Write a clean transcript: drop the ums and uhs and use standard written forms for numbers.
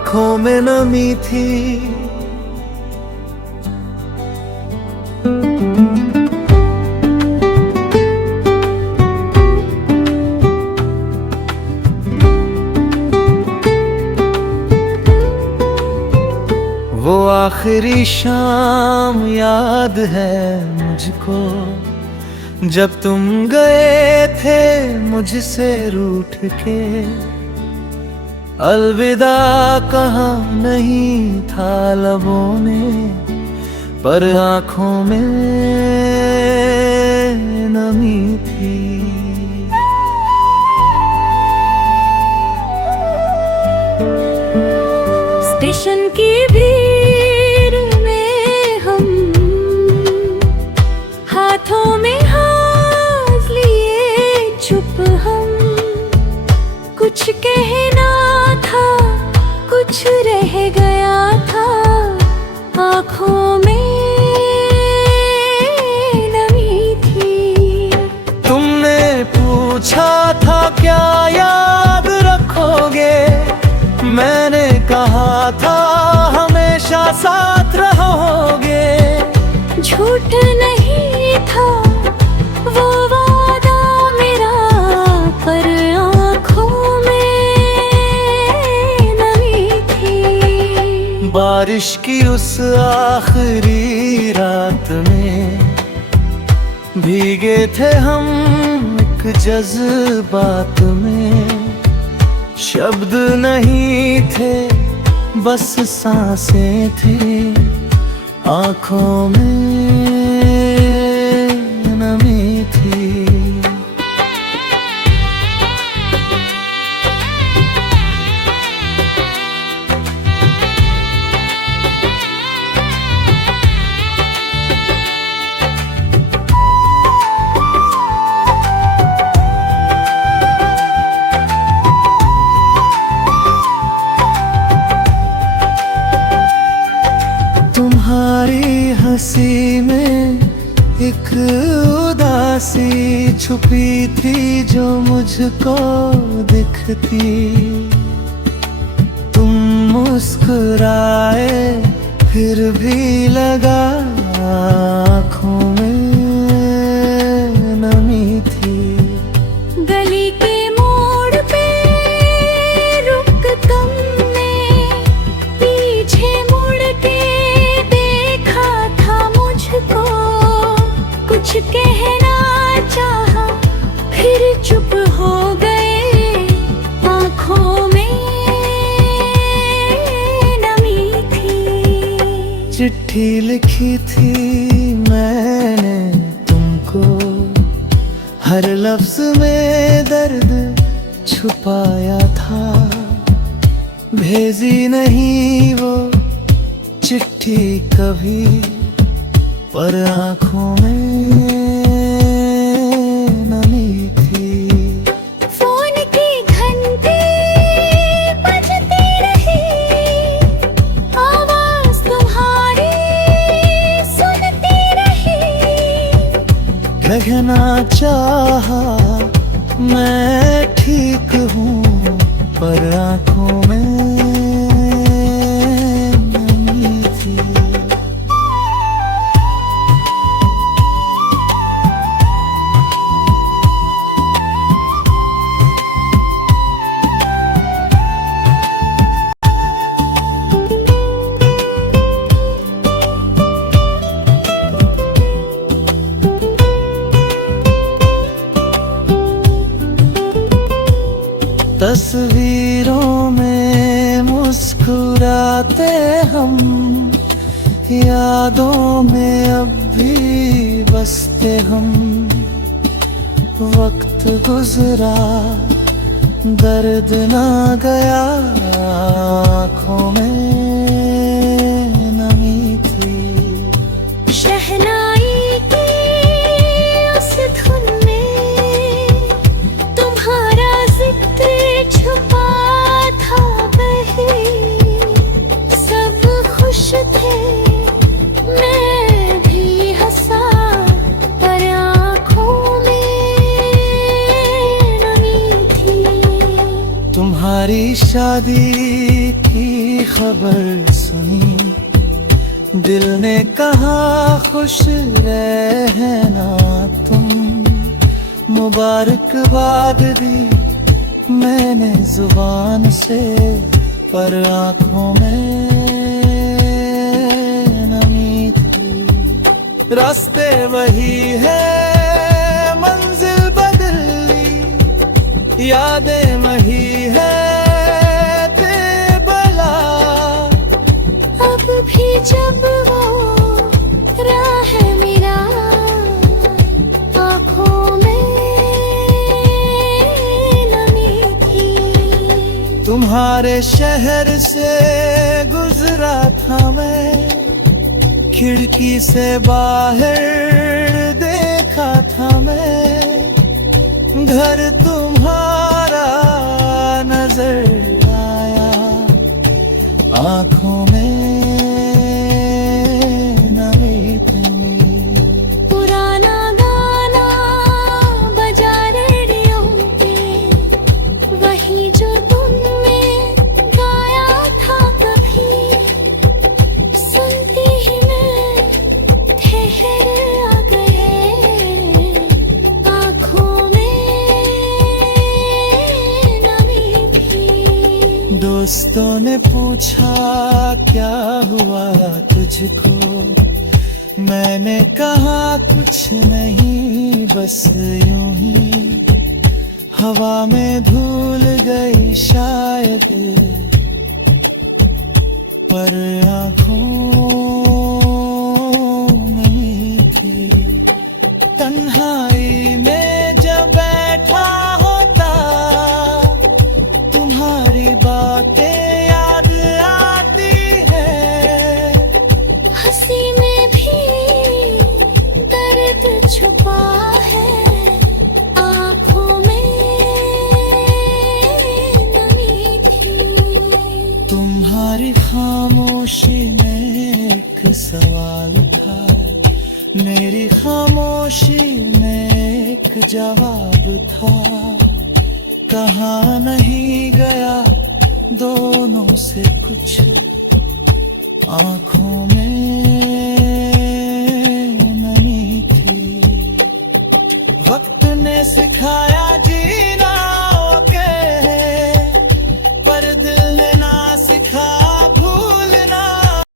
आंखों में नमी थी। वो आखिरी शाम याद है मुझको, जब तुम गए थे मुझसे रूठ के। अलविदा कहा नहीं था लबों ने, पर आंखों में नमी थी। स्टेशन की भीड़ में हम हाथों में हाथ लिए चुप हम, कुछ कहना था कुछ रह गया था, आँखों में नमी थी। तुमने पूछा था क्या याद रखोगे, मैंने कहा था हमेशा साथ रहोगे। झूठ नहीं था वो वादा मेरा, पर आँखों में नमी थी। बारिश की उस आखिरी रात में भीगे थे हम एक जज्बात में। शब्द नहीं थे बस सांसें थी, आँखों में नमी थी। तुम्हारी हंसी में एक उदासी छुपी थी जो मुझको दिखती। तुम मुस्कुराए फिर भी लगा आँखों में नमी थी। गली के मोड़ पे रुक तुमने, पीछे मुड़ के कुछ कहना चाहा फिर चुप हो गए, आँखों में नमी थी। चिट्ठी लिखी थी मैंने तुमको, हर लफ्ज में दर्द छुपाया था। भेजी नहीं वो चिट्ठी कभी, पर आँखों में नमी थी। फोन की घंटी बजती रही, आवाज तुम्हारी सुनती रही। कहना चाहा मैं ठीक हूँ, पर आँखों में नमी थी। तस्वीरों में मुस्कुराते हम, यादों में अब भी बसते हम। वक्त गुजरा दर्द ना गया, आँखों में नमी थी। शहनाई की उस धुन में तुम्हारा जिक्र छुपा था वही। सब खुश थे मैं भी हंसा, पर आँखों में नमी थी। तुम्हारी शादी की खबर सुनी, दिल ने कहा खुश रहना तुम। मुबारकबाद दी मैंने जुबान से, पर आंखों में नमी थी। रास्ते वही है, मंजिल बदली, यादें वही है बेबला। अब भी जब वो राह मेरा आँखों में नमी थी। तुम्हारे शहर से गुजरा था मैं, खिड़की से बाहर देखा था मैं। घर तुम्हारा नजर आया, आंखों में नमी थी। पुराना गाना बजा रेडियो पे, वही जो तुमने गाया था कभी। सुनती ही मैं ठहर आ गए, आँखों में नमी थी। दोस्तों ने पूछा क्या हुआ तुझको, मैंने कहा कुछ नहीं बस यूं ही। हवा में धूल गई शायद, पर आँखों में थी। तन्हाई में जब बैठा होता, तुम्हारी बातें याद आती है। हंसी में भी दर्द छुपा है, आँखों में नमी थी। तुम्हारी खामोशी में एक सवाल था, मेरी खामोशी में एक जवाब था। कहाँ नहीं गया दोनों से कुछ, आँखों